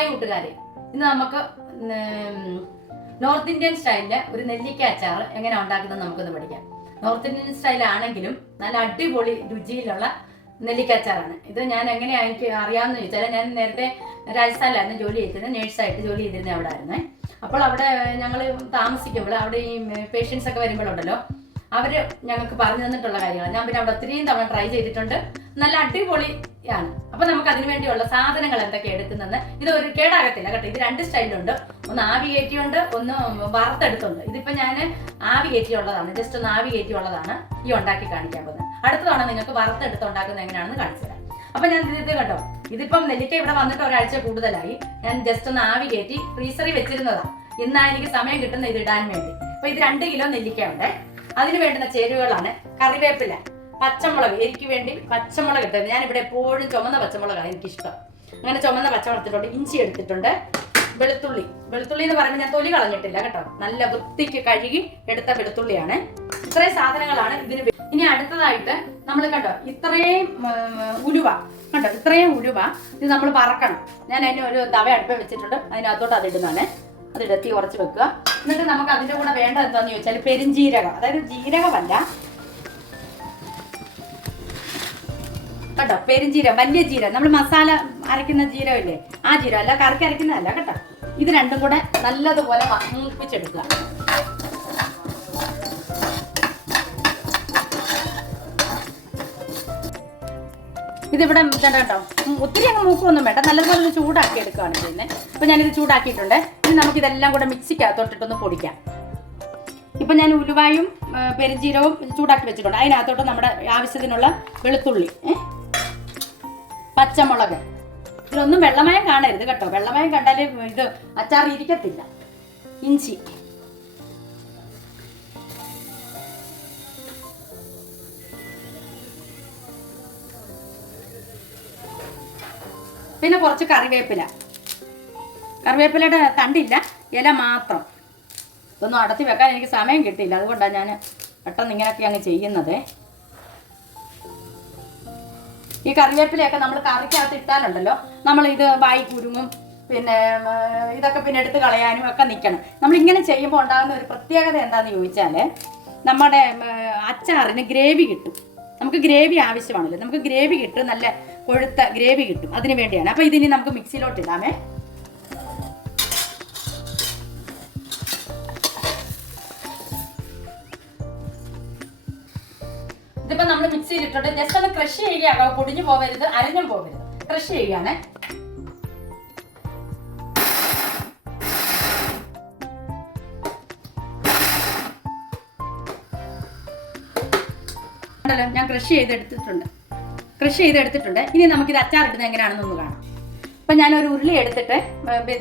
Hi കൂട്ടുകാരെ. ഇന്ന് നമുക്ക് നോർത്ത് ഇന്ത്യൻ സ്റ്റൈലിൽ ഒരു നെല്ലിക്ക അച്ചാർ എങ്ങനെ ഉണ്ടാക്കുന്നത് നമുക്കൊന്ന് പഠിക്കാം. നോർത്ത് ഇന്ത്യൻ സ്റ്റൈലാണെങ്കിലും നല്ല അടിപൊളി രുചിയിലുള്ള നെല്ലിക്ക അച്ചാറാണ്. ഇത് ഞാൻ എങ്ങനെയാ എനിക്ക് അറിയാമെന്ന് ചോദിച്ചാൽ ഞാൻ നേരത്തെ രാജസ്ഥാനിലായിരുന്നു ജോലി ചെയ്തിരുന്നത് നേഴ്സായിട്ട് ജോലി ചെയ്തിരുന്നത് അവിടെ ആയിരുന്നേ അപ്പോൾ അവിടെ ഞങ്ങൾ താമസിക്കുമ്പോൾ അവിടെ ഈ പേഷ്യൻസ് ഒക്കെ വരുമ്പോഴുണ്ടല്ലോ അവർ ഞങ്ങൾക്ക് പറഞ്ഞു തന്നിട്ടുള്ള കാര്യങ്ങൾ ഞാൻ പിന്നെ അവിടെ ഒത്തിരിയും തവണ ട്രൈ ചെയ്തിട്ടുണ്ട്. നല്ല അടിപൊളിയാണ്. അപ്പൊ നമുക്ക് അതിനു വേണ്ടിയുള്ള സാധനങ്ങൾ എന്തൊക്കെ എടുക്കുന്നെന്ന് ഇത് ഒരു കേടാകത്തില്ല കേട്ടോ. ഇത് രണ്ട് സ്റ്റൈലുണ്ട് ഒന്ന് ആവി കയറ്റിയുണ്ട് ഒന്ന് വറുത്തെടുത്തുണ്ട്. ഇതിപ്പോ ഞാൻ ആവി കയറ്റിയുള്ളതാണ് ജസ്റ്റ് ഒന്ന് ആവി കയറ്റിയുള്ളതാണ് ഈ ഉണ്ടാക്കി കാണിക്കാൻ പോകുന്നത്. അടുത്ത തവണ നിങ്ങൾക്ക് വറുത്തെടുത്ത് ഉണ്ടാക്കുന്നത് എങ്ങനെയാണെന്ന് കാണിച്ചു തരാം. അപ്പൊ ഞാൻ ഇത് കേട്ടോ ഇതിപ്പം നെല്ലിക്ക ഇവിടെ വന്നിട്ട് ഒരാഴ്ച കൂടുതലായി. ഞാൻ ജസ്റ്റ് ഒന്ന് ആവി കയറ്റി ഫ്രീസറിൽ വെച്ചിരുന്നതാണ് ഇന്നാ എനിക്ക് സമയം കിട്ടുന്ന ഇത് ഇടാൻ വേണ്ടി. അപ്പൊ ഇത് രണ്ട് കിലോ നെല്ലിക്ക ഉണ്ട് അതിന് വേണ്ടുന്ന ചേരുവകളാണ് കറിവേപ്പില പച്ചമുളക്. എനിക്ക് വേണ്ടി പച്ചമുളക് ഇട്ടത്. ഞാൻ ഇവിടെ എപ്പോഴും ചുമന്ന പച്ചമുളകാണ് എനിക്കിഷ്ടം. അങ്ങനെ ചുമന്ന പച്ചമുളക് എടുത്തിട്ടുണ്ട് ഇഞ്ചി എടുത്തിട്ടുണ്ട്. വെളുത്തുള്ളി. വെളുത്തുള്ളി എന്ന് പറയുമ്പോൾ ഞാൻ തൊലി കളഞ്ഞിട്ടില്ല കേട്ടോ. നല്ല വൃത്തിക്ക് കഴുകി എടുത്ത വെളുത്തുള്ളിയാണ്. ഇത്രയും സാധനങ്ങളാണ് ഇതിന് ഇനി അടുത്തതായിട്ട് നമ്മൾ കണ്ടോ ഇത്രയും ഉലുവ. കണ്ടോ ഇത്രയും ഉലുവ ഇത് നമ്മൾ വറക്കണം. ഞാൻ അതിന് ഒരു തവ അടുപ്പ് വെച്ചിട്ടുണ്ട്. അതിനകത്തോട്ട് അത് ഇടുന്നതാണ് അത് ഇടത്തി ഉറച്ച് വെക്കുക. എന്നിട്ട് നമുക്ക് അതിന്റെ കൂടെ വേണ്ടത് എന്താന്ന് ചോദിച്ചാൽ പെരിഞ്ജീരകം അതായത് ജീരകമല്ല. കേട്ടോ പെരിഞ്ജീരകം വലിയ ജീരകം. നമ്മൾ മസാല അരയ്ക്കുന്ന ജീരകമില്ലേ ആ ജീരകം. അല്ല കറക്കി അരയ്ക്കുന്നതല്ല കേട്ടോ. ഇത് രണ്ടും കൂടെ നല്ലതുപോലെ മൂപ്പിച്ചെടുക്കുക ഇതിവിടെ കേട്ടോ. ഒത്തിരി അങ്ങ് മൂക്കൊന്നും വേണ്ട. നല്ലതുപോലെ ഒന്ന് ചൂടാക്കി എടുക്കുകയാണ് ചെയ്യുന്നത്. അപ്പൊ ഞാനിത് ചൂടാക്കിയിട്ടുണ്ട്. ഇനി നമുക്ക് ഇതെല്ലാം കൂടെ മിക്സിക്കകത്തോട്ടിട്ടൊന്ന് പൊടിക്കാം. ഇപ്പൊ ഞാൻ ഉലുവായും ആ, ചൂടാക്കി വെച്ചിട്ടുണ്ട്. അതിനകത്തോട്ട് നമ്മുടെ ആവശ്യത്തിനുള്ള വെളുത്തുള്ളി പച്ചമുളക്. ഇതിനൊന്നും വെള്ളമയം കാണരുത് കേട്ടോ. വെള്ളമയം കണ്ടാലേ ഇത് അച്ചാർ ഇരിക്കത്തില്ല. ഇഞ്ചി. പിന്നെ കുറച്ച് കറിവേപ്പില. കറിവേപ്പിലയുടെ തണ്ടില്ല ഇല മാത്രം. ഇതൊന്നും അടത്തി വെക്കാൻ എനിക്ക് സമയം കിട്ടിയില്ല. അതുകൊണ്ടാണ് ഞാൻ പെട്ടെന്ന് ഇങ്ങനെയൊക്കെ അങ്ങ് ചെയ്യുന്നത്. ഈ കറിവേപ്പിലയൊക്കെ നമ്മൾ കറിക്കകത്ത് ഇട്ടാലുണ്ടല്ലോ. നമ്മൾ ഇത് വായി കുരുങ്ങും പിന്നെ ഇതൊക്കെ പിന്നെ എടുത്ത് കളയാനും ഒക്കെ നിൽക്കണം. നമ്മൾ ഇങ്ങനെ ചെയ്യുമ്പോൾ ഉണ്ടാകുന്ന ഒരു പ്രത്യേകത എന്താണെന്ന് ചോദിച്ചാൽ നമ്മുടെ അച്ചാറിന് ഗ്രേവി കിട്ടും. നമുക്ക് ഗ്രേവി ആവശ്യമാണല്ലോ. നമുക്ക് ഗ്രേവി കിട്ടും നല്ല കൊഴുത്ത ഗ്രേവി കിട്ടും. അതിന് വേണ്ടിയാണ്. അപ്പോൾ ഇതിനി നമുക്ക് മിക്സിയിലോട്ട് ഇടാമേ. ഇതിപ്പോ നമ്മൾ മിക്സിയിൽ ഇട്ടിട്ട് ജസ്റ്റ് ഒന്ന് ക്രഷ് ചെയ്യുകയാണ്. പൊടിഞ്ഞു പോകരുത് അരഞ്ഞും പോകരുത് ക്രഷ് ചെയ്യുകയാണേ. ഞാൻ ക്രഷ് ചെയ്തെടുത്തിട്ടുണ്ട്. ക്രഷ് ചെയ്തെടുത്തിട്ടുണ്ട്. ഇനി നമുക്കിത് അച്ചാർ എങ്ങനെയാണെന്നൊന്ന് കാണാം. അപ്പൊ ഞാൻ ഒരു ഉരുളി എടുത്തിട്ട്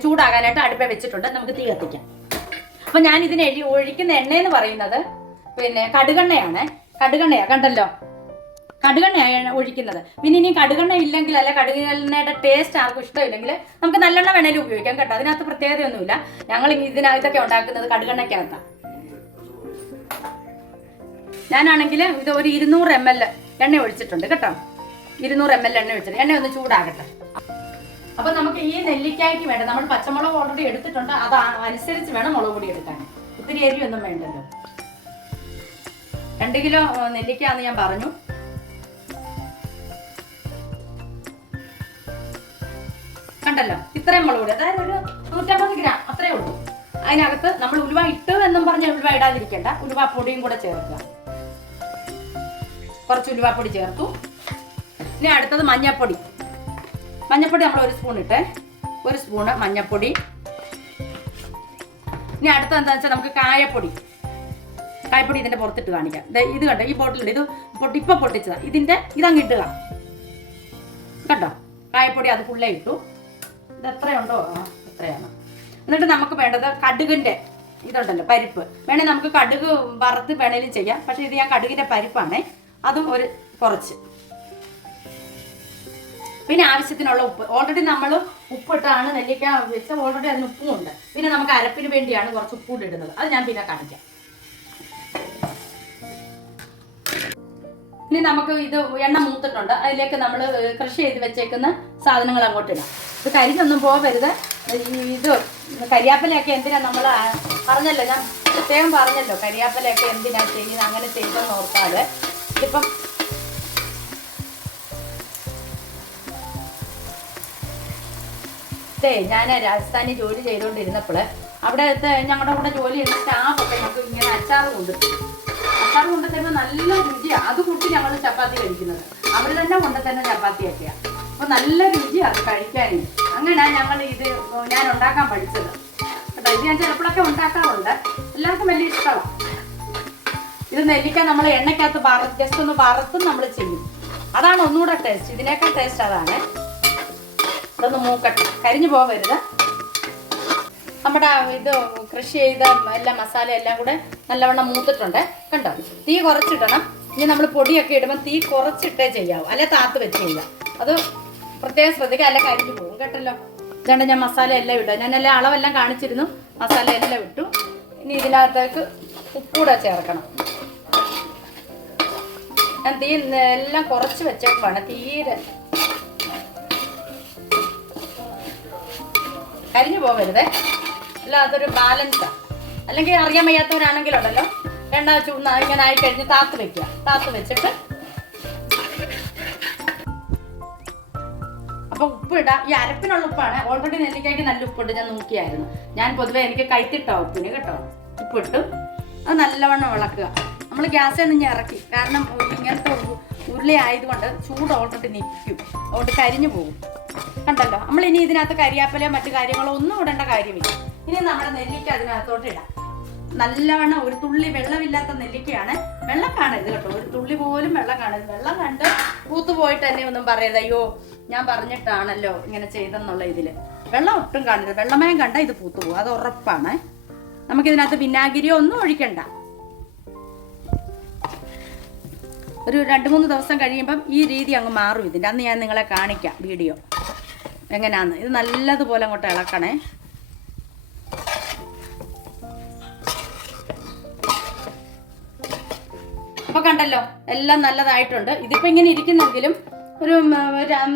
ചൂടാകാനായിട്ട് അടുപ്പ വെച്ചിട്ടുണ്ട്. നമുക്ക് തീ കത്തിക്കാം. അപ്പൊ ഞാൻ ഇതിന് എഴി ഒഴിക്കുന്ന എണ്ണ എന്ന് പറയുന്നത് പിന്നെ കടുകെണ്ണയാണ്. കടുകെണ്ണയാ കണ്ടല്ലോ? കടുകെണ്ണയാണ് ഒഴിക്കുന്നത്. പിന്നെ ഇനി കടുകെണ്ണ ഇല്ലെങ്കിൽ അല്ലെ കടുകെണ്ണയുടെ ടേസ്റ്റ് ആർക്കും ഇഷ്ടമില്ലെങ്കിൽ നമുക്ക് നല്ലെണ്ണ വേണേലും ഉപയോഗിക്കാം കേട്ടോ. അതിനകത്ത് പ്രത്യേകതയൊന്നുമില്ല. ഞങ്ങൾ ഇതിനകത്തൊക്കെ ഉണ്ടാക്കുന്നത് കടുകെണ്ണയ്ക്കകത്താണ് ഞാനാണെങ്കിൽ ഇത് ഒരു ഇരുന്നൂറ് എം എൽ എണ്ണ ഒഴിച്ചിട്ടുണ്ട് കേട്ടോ. ഇരുന്നൂറ് എം എൽ എണ്ണ ഒഴിച്ചിട്ടുണ്ട്. എണ്ണ ഒന്ന് ചൂടാകട്ടെ. അപ്പൊ നമുക്ക് ഈ നെല്ലിക്കായ്ക്ക് വേണ്ട നമ്മൾ പച്ചമുളക് ഓൾറെഡി എടുത്തിട്ടുണ്ട് അത് അനുസരിച്ച് വേണം മുളക് പൊടി എടുക്കാൻ. ഒത്തിരി എരിയൊന്നും വേണ്ടല്ലോ. രണ്ട് കിലോ നെല്ലിക്ക നെല്ലിക്കാന്ന് ഞാൻ പറഞ്ഞു. കണ്ടല്ലോ? ഇത്രയും മുളക് പൊടി അതായത് ഒരു നൂറ്റമ്പത് ഗ്രാം അത്രേ ഉള്ളൂ. അതിനകത്ത് നമ്മൾ ഉലുവ ഇട്ടു എന്നും പറഞ്ഞ് ഉലുവ ഇടാതിരിക്കണ്ട ഉലുവ പൊടിയും കൂടെ ചേർക്കുക. കുറച്ച് ഉലുവാപ്പൊടി ചേർത്തു. ഇനി അടുത്തത് മഞ്ഞപ്പൊടി. മഞ്ഞപ്പൊടി നമ്മൾ ഒരു സ്പൂൺ ഇട്ടേ. ഒരു സ്പൂണ് മഞ്ഞപ്പൊടി. ഇനി അടുത്ത എന്താണെന്ന് വെച്ചാൽ നമുക്ക് കായപ്പൊടി. കായപ്പൊടി ഇതിന്റെ പുറത്തിട്ട് കാണിക്കാം. ഇത് കണ്ടോ? ഈ ബോട്ടിലുണ്ട് ഇത് പൊട്ടി ഇപ്പൊ പൊട്ടിച്ചതാ. ഇതിന്റെ ഇതങ്ങ് ഇട്ടുക കണ്ടോ? കായപ്പൊടി അത് ഫുള്ളേ ഇട്ടു. ഇത് എത്രയുണ്ടോ? എത്രയാണ്? എന്നിട്ട് നമുക്ക് വേണ്ടത് കടുകിന്റെ ഇതുണ്ടല്ലോ പരിപ്പ്. വേണേൽ നമുക്ക് കടുക് വറുത്ത് വേണേലും ചെയ്യാം. പക്ഷെ ഇത് ഞാൻ കടുകിന്റെ പരിപ്പാണേ. അതും ഒരു കുറച്ച്. പിന്നെ ആവശ്യത്തിനുള്ള ഉപ്പ്. ഓൾറെഡി നമ്മൾ ഉപ്പിട്ടാണ് നെല്ലിക്ക വെച്ച ഓൾറെഡി അതിന് ഉപ്പും ഉണ്ട് പിന്നെ നമുക്ക് അരപ്പിന് വേണ്ടിയാണ് കുറച്ച് ഉപ്പ് കൂടി ഇടുന്നത്. അത് ഞാൻ പിന്നെ കാണിക്കാം. ഇനി നമുക്ക് ഇത് എണ്ണ മൂത്തിട്ടുണ്ട്. അതിലേക്ക് നമ്മൾ കൃഷി ചെയ്ത് വെച്ചേക്കുന്ന സാധനങ്ങൾ അങ്ങോട്ട് ഇടാം. ഇത് കരിഞ്ഞൊന്നും പോകരുത്. ഇത് കരിയാപ്പലയൊക്കെ എന്തിനാ നമ്മൾ പറഞ്ഞല്ലോ ഞാൻ പ്രത്യേകം പറഞ്ഞല്ലോ കരിയാപ്പലയൊക്കെ എന്തിനാ ചെയ്യുന്നത്? അങ്ങനെ ചെയ്തെന്ന് ഓർത്താൽ ഇതിപ്പം ഇതേ ഞാൻ രാജസ്ഥാനിൽ ജോലി ചെയ്തുകൊണ്ടിരുന്നപ്പോൾ അവിടെ ഞങ്ങളുടെ കൂടെ ജോലി ചെയ്യുന്ന സ്റ്റാഫൊക്കെ ഞങ്ങൾക്ക് ഇങ്ങനെ അച്ചാർ കൊണ്ടുത്തരും അച്ചാർ കൊണ്ടുത്തരുമ്പോൾ നല്ല രുചിയാണ് അത് കൂട്ടി ഞങ്ങൾ ചപ്പാത്തി കഴിക്കുന്നത്. അവർ തന്നെ കൊണ്ടുത്തരുന്ന ചപ്പാത്തിയൊക്കെയാണ് അപ്പോൾ നല്ല രുചിയാണ് അത് കഴിക്കാനും. അങ്ങനെ ഞങ്ങൾ ഇത് ഞാൻ ഉണ്ടാക്കാൻ പഠിച്ചത്. കേട്ടോ ഞാൻ ചിലപ്പോഴൊക്കെ ഉണ്ടാക്കാറുണ്ട്. എല്ലാവർക്കും വലിയ ഇഷ്ടമാണ് ഇത് നെല്ലിക്ക നമ്മൾ എണ്ണയ്ക്കകത്ത് ജസ്റ്റ് ഒന്ന് വറുത്തും നമ്മൾ ചെയ്യും. അതാണ് ഒന്നുകൂടെ ടേസ്റ്റ് ഇതിനേക്കാൾ ടേസ്റ്റ് അതാണ്. ഇതൊന്ന് മൂക്കട്ടെ. കരിഞ്ഞു പോകരുത് നമ്മുടെ ഇത് കൃഷി ചെയ്ത എല്ലാ മസാല എല്ലാം കൂടെ നല്ലവണ്ണം മൂത്തിട്ടുണ്ട്. കണ്ടോ? തീ കുറച്ചിടണം. ഇനി നമ്മൾ പൊടിയൊക്കെ ഇടുമ്പോൾ തീ കുറച്ചിട്ടേ ചെയ്യാവൂ. അല്ലെ താത്ത് വെച്ച് ചെയ്യാം അത് പ്രത്യേകം ശ്രദ്ധിക്കുക. അല്ല കരിഞ്ഞു പോകും കേട്ടല്ലോ. ഇതുകൊണ്ട് ഞാൻ മസാല എല്ലാം ഇടുക. ഞാൻ എല്ലാ അളവെല്ലാം കാണിച്ചിരുന്നു. മസാല എല്ലാം ഇട്ടു. ഇനി ഇതിനകത്തേക്ക് ഉപ്പൂടെ ചേർക്കണം. ഞാൻ തീ എല്ലാം കുറച്ച് വെച്ചേക്കുവാണ്. തീരെ കരിഞ്ഞു പോകരുതേ. അല്ല അതൊരു ബാലൻസാണ് അല്ലെങ്കിൽ അറിയാൻ വയ്യാത്തവരാണെങ്കിലുണ്ടല്ലോ. എണ്ണ ചൂന്ന ഇങ്ങനെ ആയി കഴിഞ്ഞ് താത്ത് വെക്കുക. താത്ത് വെച്ചിട്ട് അപ്പൊ ഉപ്പിടാം ഈ അരപ്പിനുള്ള ഉപ്പാണ്. ഓൾറെഡി നെല്ലിക്കായ്ക്ക് നല്ല ഉപ്പിട്ട് ഞാൻ നോക്കിയായിരുന്നു. ഞാൻ പൊതുവെ എനിക്ക് കൈത്തിട്ട ഉപ്പിന് കേട്ടോ. ഉപ്പിട്ട്. അത് നല്ലവണ്ണം ഇളക്കുക നമ്മൾ ഗ്യാസിൽ നിന്ന് ഇറക്കി. കാരണം ഇങ്ങനത്തെ ഉരുളി ആയതുകൊണ്ട് ചൂട് ഓൾറെഡി നിൽക്കും അതുകൊണ്ട് കരിഞ്ഞു പോകും. കണ്ടല്ലോ? നമ്മൾ ഇനി ഇതിനകത്ത് കരിയാപ്പലയോ മറ്റു കാര്യങ്ങളോ ഒന്നും ഇടേണ്ട കാര്യമില്ല. ഇനി നമ്മുടെ നെല്ലിക്ക അതിനകത്തോട്ട് ഇടാം. നല്ലവണ്ണം ഒരു തുള്ളി വെള്ളമില്ലാത്ത നെല്ലിക്കയാണ് വെള്ളം കാണരുത് കേട്ടോ. ഒരു തുള്ളി പോലും വെള്ളം കാണരുത് വെള്ളം കണ്ട് പൂത്തു പോയിട്ട് തന്നെ ഒന്നും പറയരുത്. അയ്യോ ഞാൻ പറഞ്ഞിട്ടാണല്ലോ ഇങ്ങനെ ചെയ്തെന്നുള്ള ഇതിൽ. വെള്ളം ഒട്ടും കാണരുത്. വെള്ളമയം കണ്ട ഇത് പൂത്തു പോകും. അത് ഉറപ്പാണ്. നമുക്കിതിനകത്ത് വിനാഗിരിയോ ഒന്നും ഒഴിക്കണ്ട. ഒരു രണ്ട് മൂന്ന് ദിവസം കഴിയുമ്പം ഈ രീതി അങ്ങ് മാറും ഇതിന്റെ. അന്ന് ഞാൻ നിങ്ങളെ കാണിക്കാം വീഡിയോ. എങ്ങനെയാന്ന് ഇത് നല്ലതുപോലെ അങ്ങോട്ട് ഇളക്കണേ. അപ്പൊ കണ്ടല്ലോ എല്ലാം നല്ലതായിട്ടുണ്ട്. ഇതിപ്പോ ഇങ്ങനെ ഇരിക്കുന്നെങ്കിലും ഒരു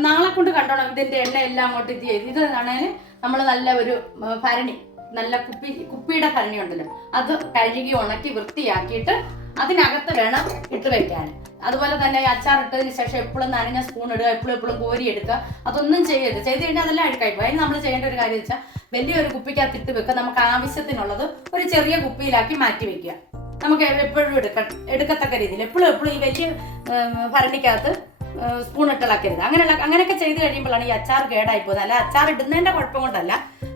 നാളെ കൊണ്ട് കണ്ടോണം ഇതിന്റെ എണ്ണ എല്ലാം അങ്ങോട്ട് ഇത് ചെയ്ത്. ഇത് നമ്മൾ നല്ല ഒരു ഭരണി നല്ല കുപ്പി കുപ്പിയുടെ ഭരണി ഉണ്ടല്ലോ. അത് കഴുകി ഉണക്കി വൃത്തിയാക്കിയിട്ട് അതിനകത്ത് വേണം ഇട്ട് വെക്കാൻ. അതുപോലെ തന്നെ അച്ചാർ ഇട്ടതിന് ശേഷം എപ്പോഴും നനഞ്ഞ സ്പൂൺ ഇടുക എപ്പോഴും എപ്പോഴും കോരി എടുക്കുക. അതൊന്നും ചെയ്യരുത്. ചെയ്ത് കഴിഞ്ഞാൽ അതെല്ലാം അഴുക്കായി അതിന് നമ്മൾ ചെയ്യേണ്ട ഒരു കാര്യം വെച്ചാൽ വലിയൊരു കുപ്പിക്കകത്ത് ഇട്ട് വെക്കുക. നമുക്ക് ആവശ്യത്തിനുള്ളത് ഒരു ചെറിയ കുപ്പിയിലാക്കി മാറ്റി വെക്കുക. നമുക്ക് എപ്പോഴും എടുക്ക എടുക്കത്തക്ക രീതിയിൽ. എപ്പോഴും എപ്പോഴും ഈ വലിയ ഭരണിക്കകത്ത് സ്പൂൺ ഇട്ടിളക്കരുത് അങ്ങനെയുള്ള അങ്ങനെയൊക്കെ ചെയ്ത് കഴിയുമ്പോഴാണ് ഈ അച്ചാർ കേടായി പോകുന്നത്. അല്ല അച്ചാർ ഇടുന്നതിന്റെ കുഴപ്പം കൊണ്ടല്ല.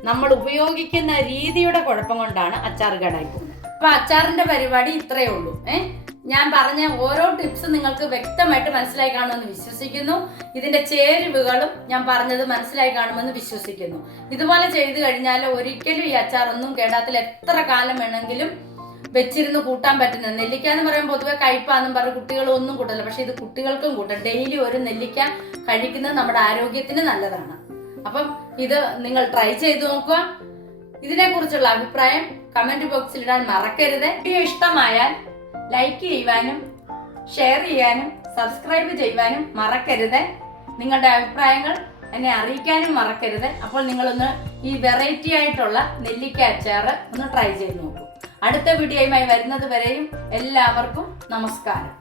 നമ്മൾ ഉപയോഗിക്കുന്ന രീതിയുടെ കുഴപ്പം കൊണ്ടാണ് അച്ചാർ കേടായി പോകുന്നത്. അപ്പൊ അച്ചാറിന്റെ പരിപാടി ഇത്രയേ ഉള്ളൂ. ഏ? ഞാൻ പറഞ്ഞ ഓരോ ടിപ്സ് നിങ്ങൾക്ക് വ്യക്തമായിട്ട് മനസ്സിലായി കാണുമെന്ന് വിശ്വസിക്കുന്നു. ഇതിന്റെ ചേരുവകളും ഞാൻ പറഞ്ഞത് മനസ്സിലായി കാണുമെന്ന് വിശ്വസിക്കുന്നു. ഇതുപോലെ ചെയ്തു കഴിഞ്ഞാൽ ഒരിക്കലും ഈ അച്ചാറൊന്നും കേടാത്തിൽ എത്ര കാലം വേണമെങ്കിലും വെച്ചിരുന്ന് കൂട്ടാൻ പറ്റുന്നത്. നെല്ലിക്ക എന്ന് പറയുമ്പോൾ പൊതുവെ കഴിപ്പാന്നും പറഞ്ഞ് കുട്ടികളൊന്നും കൂട്ടല്ല പക്ഷെ ഇത് കുട്ടികൾക്കും കൂട്ടാം. ഡെയിലി ഒരു നെല്ലിക്ക കഴിക്കുന്നത് നമ്മുടെ ആരോഗ്യത്തിന് നല്ലതാണ്. അപ്പം ഇത് നിങ്ങൾ ട്രൈ ചെയ്ത് നോക്കുക. ഇതിനെക്കുറിച്ചുള്ള അഭിപ്രായം കമന്റ് ബോക്സിൽ ഇടാൻ മറക്കരുത്. വീഡിയോ ഇഷ്ടമായാൽ ലൈക്ക് ചെയ്യുവാനും ഷെയർ ചെയ്യാനും സബ്സ്ക്രൈബ് ചെയ്യുവാനും മറക്കരുത്. നിങ്ങളുടെ അഭിപ്രായങ്ങൾ എന്നെ അറിയിക്കാനും മറക്കരുത്. അപ്പോൾ നിങ്ങളൊന്ന് ഈ വെറൈറ്റി ആയിട്ടുള്ള നെല്ലിക്ക അച്ചാർ ഒന്ന് ട്രൈ ചെയ്ത് നോക്കൂ. അടുത്ത വീഡിയോയുമായി വരുന്നത് വരെയും എല്ലാവർക്കും നമസ്കാരം.